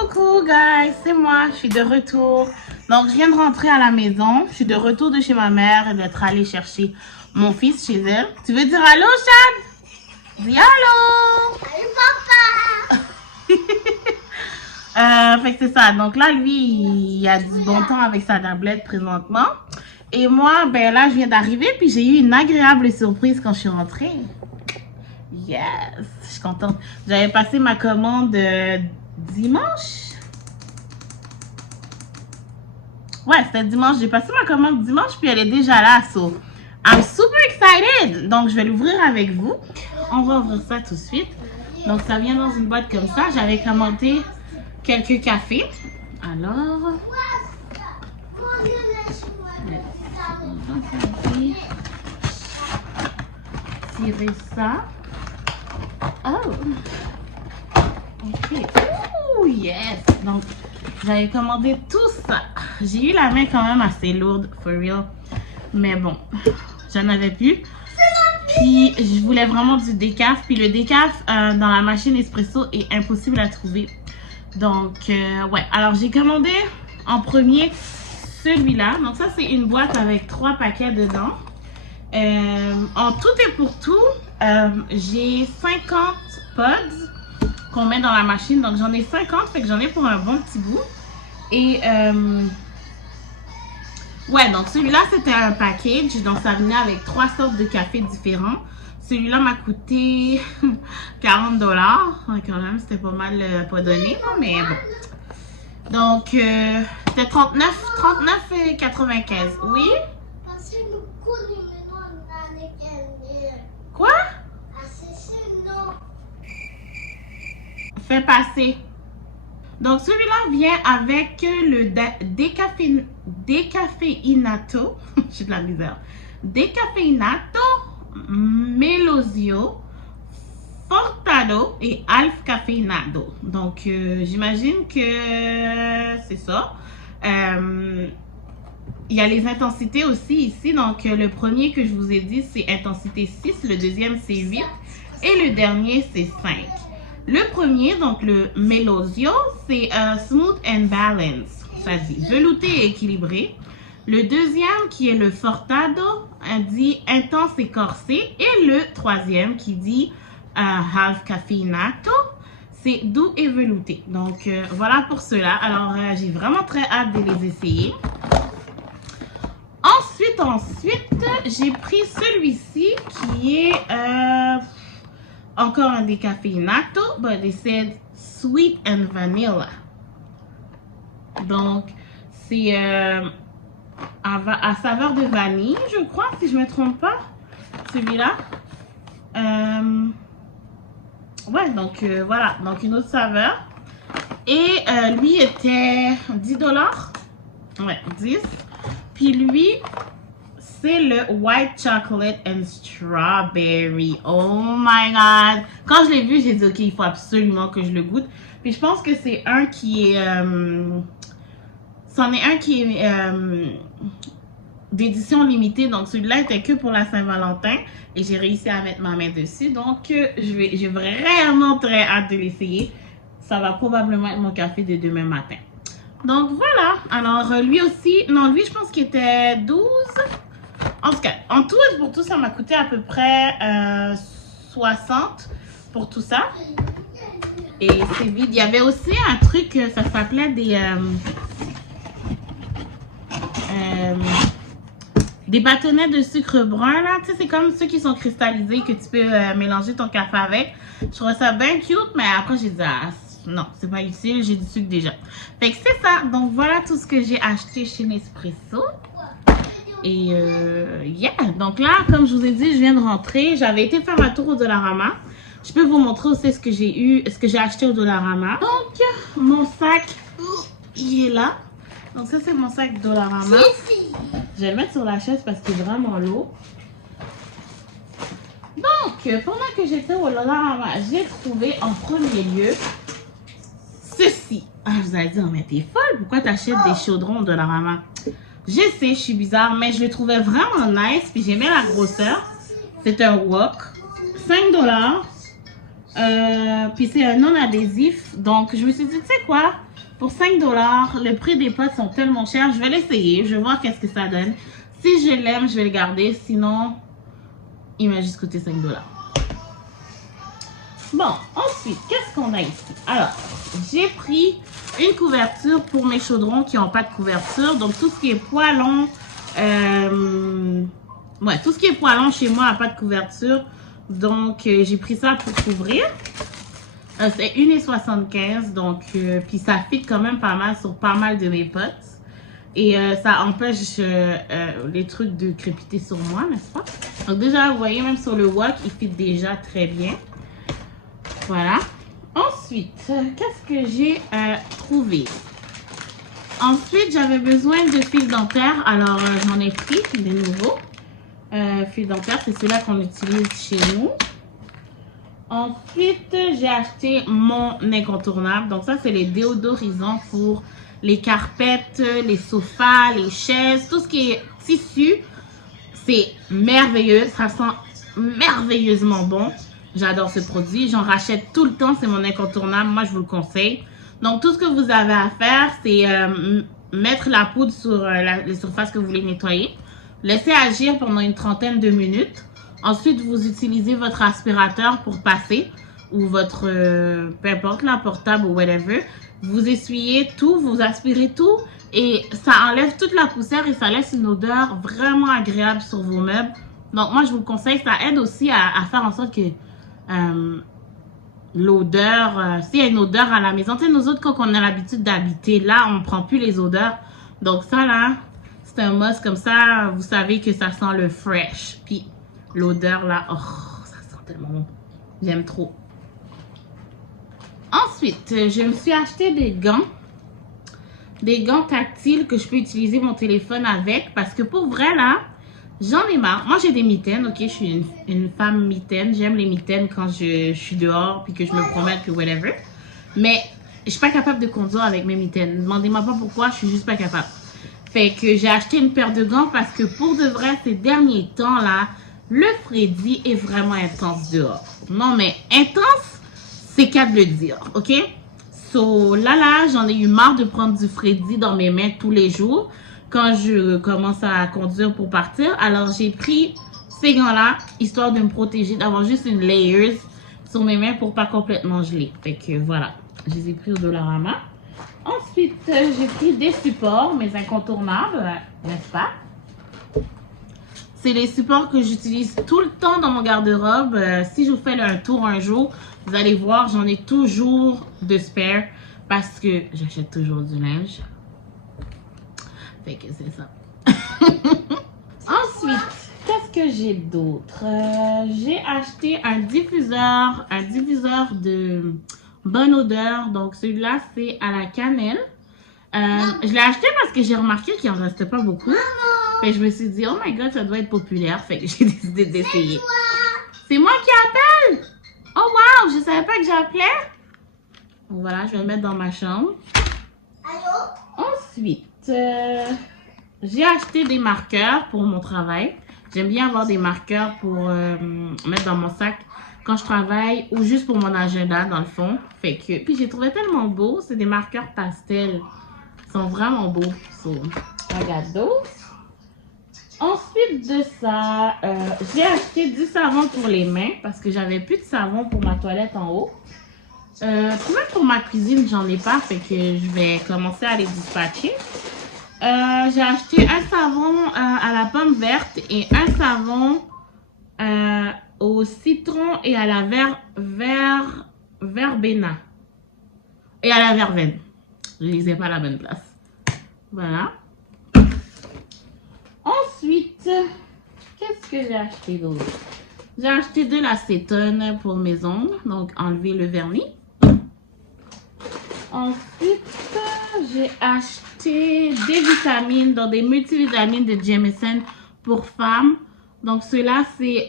Coucou guys, c'est moi, je suis de retour. Donc je viens de rentrer à la maison, je suis de retour de chez ma mère et d'être allée chercher mon fils chez elle. Tu veux dire allô Chad? Dis allô! Salut papa! Fait que c'est ça, donc là lui il a du bon temps avec sa tablette présentement. Et moi, ben là je viens d'arriver puis j'ai eu une agréable surprise quand je suis rentrée. Yes, je suis contente. J'avais passé ma commande dimanche. Ouais, c'était dimanche. J'ai passé ma commande dimanche, puis elle est déjà là. So, I'm super excited. Donc, je vais l'ouvrir avec vous. On va ouvrir ça tout de suite. Donc, ça vient dans une boîte comme ça. J'avais commandé quelques cafés. Alors... tirer ça. Oh! Ok. Oh, yes! Donc, j'avais commandé tout ça. J'ai eu la main quand même assez lourde, for real. Mais bon, j'en avais plus. Puis, je voulais vraiment du décaf. Puis, le décaf dans la machine espresso est impossible à trouver. Donc, ouais. Alors, j'ai commandé en premier celui-là. Donc, ça, c'est une boîte avec 3 paquets dedans. En tout et pour tout, j'ai 50 pods qu'on met dans la machine. Donc, j'en ai 50, fait que j'en ai pour un bon petit bout. Et, ouais, donc celui-là, c'était un package. Donc, ça venait avec 3 sortes de cafés différents. Celui-là m'a coûté 40 $. Quand même, c'était pas mal pas donné, non, mais bon. Donc, c'était 39,95. Oui? Quoi? Fais passer. Donc, celui-là vient avec le décaféinato. J'ai de la misère. Décaféinato, Melosio, Fortado et Alf Cafeinado. Donc, j'imagine que c'est ça. Il y a les intensités aussi ici. Donc, le premier que je vous ai dit, c'est intensité 6. Le deuxième, c'est 8. Et le dernier, c'est 5. Le premier, donc le Melosio, c'est Smooth and Balance. Ça dit velouté et équilibré. Le deuxième, qui est le Fortado, dit intense et corsé. Et le troisième, qui dit Half Caffeinato, c'est doux et velouté. Donc, voilà pour cela. Alors, j'ai vraiment très hâte de les essayer. Ensuite, j'ai pris celui-ci qui est encore un décaféinato, but it said sweet and vanilla. Donc, c'est à saveur de vanille, je crois, si je ne me trompe pas, celui-là. Ouais, donc voilà, donc une autre saveur. Et lui était 10 $. Ouais, 10. Puis lui, c'est le White Chocolate and Strawberry. Oh my God! Quand je l'ai vu, j'ai dit, OK, il faut absolument que je le goûte. Puis je pense que c'est un qui est... c'en est un qui est d'édition limitée. Donc celui-là était que pour la Saint-Valentin. Et j'ai réussi à mettre ma main dessus. Donc j'ai vraiment très hâte de l'essayer. Ça va probablement être mon café de demain matin. Donc voilà, alors lui aussi, non lui je pense qu'il était 12. En tout cas, en tout et pour tout ça m'a coûté à peu près 60 pour tout ça. Et c'est vide. Il y avait aussi un truc, ça s'appelait des bâtonnets de sucre brun là. Tu sais, c'est comme ceux qui sont cristallisés que tu peux mélanger ton café avec. Je trouvais ça bien cute, mais après j'ai dit non, c'est pas utile, j'ai du sucre déjà. Fait que c'est ça. Donc voilà tout ce que j'ai acheté chez Nespresso. Et yeah. Donc là, comme je vous ai dit, je viens de rentrer. J'avais été faire un tour au Dollarama. Je peux vous montrer aussi ce que j'ai eu, ce que j'ai acheté au Dollarama. Donc mon sac, il est là. Donc ça c'est mon sac Dollarama. Je vais le mettre sur la chaise parce qu'il est vraiment lourd. Donc pendant que j'étais au Dollarama, j'ai trouvé en premier lieu ceci. Ah, vous allez dire, mais t'es folle, pourquoi t'achètes des chaudrons de la Dollarama? Je sais, je suis bizarre, mais je le trouvais vraiment nice, puis j'aimais la grosseur. C'est un wok, 5 $. Puis c'est un non-adhésif. Donc, je me suis dit, tu sais quoi? Pour 5 $, le prix des potes sont tellement chers. Je vais l'essayer. Je vais voir qu'est-ce que ça donne. Si je l'aime, je vais le garder. Sinon, il m'a juste coûté 5 $. Bon, ensuite, qu'est-ce qu'on a ici? Alors, j'ai pris une couverture pour mes chaudrons qui n'ont pas de couverture. Donc, tout ce qui est poêlon, tout ce qui est poêlon chez moi n'a pas de couverture. Donc, j'ai pris ça pour couvrir. C'est 1,75 $. Donc, puis ça fit quand même pas mal sur pas mal de mes potes. Et ça empêche les trucs de crépiter sur moi, n'est-ce pas? Donc, déjà, vous voyez, même sur le wok, il fit déjà très bien. Voilà. Ensuite, qu'est-ce que j'ai trouvé? Ensuite, j'avais besoin de fil dentaire. Alors, j'en ai pris des nouveaux. Fil dentaire, c'est ceux-là qu'on utilise chez nous. Ensuite, j'ai acheté mon incontournable. Donc, ça, c'est les déodorisants pour les carpettes, les sofas, les chaises. Tout ce qui est tissu, c'est merveilleux. Ça sent merveilleusement bon. J'adore ce produit. J'en rachète tout le temps. C'est mon incontournable. Moi, je vous le conseille. Donc, tout ce que vous avez à faire, c'est mettre la poudre sur les surfaces que vous voulez nettoyer. Laissez agir pendant une trentaine de minutes. Ensuite, vous utilisez votre aspirateur pour passer. Ou votre, peu importe, la portable ou whatever. Vous essuyez tout, vous aspirez tout. Et ça enlève toute la poussière et ça laisse une odeur vraiment agréable sur vos meubles. Donc, moi, je vous le conseille. Ça aide aussi à faire en sorte que l'odeur, s'il y a une odeur à la maison, tu sais, nous autres, quand on a l'habitude d'habiter là, on ne prend plus les odeurs. Donc ça là, c'est un must comme ça, vous savez que ça sent le fresh. Puis l'odeur là, oh, ça sent tellement bon. J'aime trop. Ensuite, je me suis acheté des gants. Des gants tactiles que je peux utiliser mon téléphone avec. Parce que pour vrai là, j'en ai marre. Moi, j'ai des mitaines, ok? Je suis une femme mitaine. J'aime les mitaines quand je suis dehors puis que je me promène, puis whatever. Mais je suis pas capable de conduire avec mes mitaines. Demandez-moi pas pourquoi, je suis juste pas capable. Fait que j'ai acheté une paire de gants parce que pour de vrai, ces derniers temps-là, le Freddy est vraiment intense dehors. Non, mais intense, c'est qu'à de le dire, ok? So, là, j'en ai eu marre de prendre du Freddy dans mes mains tous les jours quand je commence à conduire pour partir. Alors, j'ai pris ces gants-là, histoire de me protéger, d'avoir juste une layers sur mes mains pour pas complètement geler. Fait que voilà, je les ai pris au Dollarama. Ensuite, j'ai pris des supports, mes incontournables, n'est-ce pas? C'est les supports que j'utilise tout le temps dans mon garde-robe. Si je vous fais un tour un jour, vous allez voir, j'en ai toujours de spare parce que j'achète toujours du linge. Fait que c'est ça. Ensuite, qu'est-ce que j'ai d'autre? J'ai acheté un diffuseur de bonne odeur. Donc celui-là, c'est à la cannelle. Je l'ai acheté parce que j'ai remarqué qu'il en restait pas beaucoup. Fait que je me suis dit, oh my god, ça doit être populaire. Fait que j'ai décidé d'essayer. C'est moi qui appelle! Oh wow, je savais pas que j'appelais. Donc voilà, je vais le mettre dans ma chambre. Ensuite, j'ai acheté des marqueurs pour mon travail. J'aime bien avoir des marqueurs pour mettre dans mon sac quand je travaille ou juste pour mon agenda dans le fond. Fait que, puis j'ai trouvé tellement beau. C'est des marqueurs pastels. Ils sont vraiment beaux. So, I got those. Ensuite de ça, j'ai acheté du savon pour les mains parce que j'avais plus de savon pour ma toilette en haut. Même pour ma cuisine, j'en ai pas, fait que je vais commencer à les dispatcher. J'ai acheté un savon à la pomme verte et un savon au citron et à la verbena. Et à la verveine. Je ne lisais pas à la bonne place. Voilà. Ensuite, qu'est-ce que j'ai acheté d'autre? J'ai acheté de l'acétone pour mes ongles, donc enlever le vernis. Ensuite, j'ai acheté des vitamines, donc des multivitamines de Jameson pour femmes. Donc ceux-là, c'est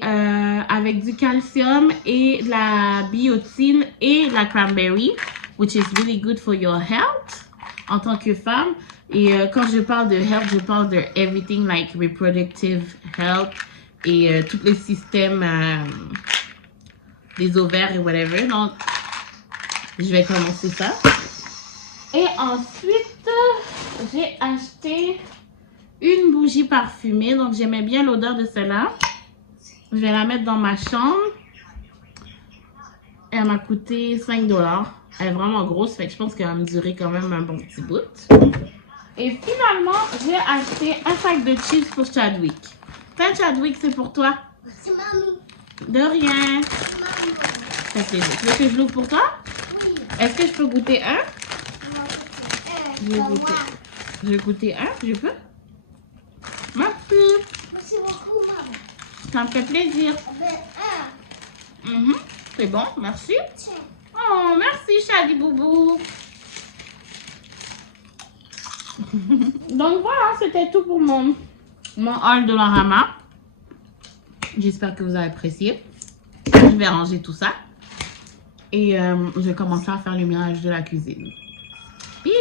avec du calcium et de la biotine et de la cranberry, which is really good for your health en tant que femme. Et quand je parle de health, je parle de everything like reproductive health et tous les systèmes des ovaires et whatever. Donc, je vais commencer ça. Et ensuite, j'ai acheté une bougie parfumée. Donc, j'aimais bien l'odeur de celle-là. Je vais la mettre dans ma chambre. Elle m'a coûté 5 $. Elle est vraiment grosse, fait que je pense qu'elle va me durer quand même un bon petit bout. Et finalement, j'ai acheté un sac de chips pour Chadwick. Tiens, Chadwick, c'est pour toi. C'est mamie. De rien. Maman. Ça fait plaisir. Tu veux que je l'ouvre pour toi? Oui. Est-ce que je peux goûter un? Je vais Pour goûter. moi. Je vais goûter un, je peux? Merci. Merci beaucoup, maman. Ça me fait plaisir. Avec un. Mhm. C'est bon, merci. Tiens. Oh, merci, Chadi Boubou. Donc voilà, c'était tout pour mon haul de Dollarama. J'espère que vous avez apprécié. Je vais ranger tout ça. Et je vais commencer à faire le ménage de la cuisine. Peace!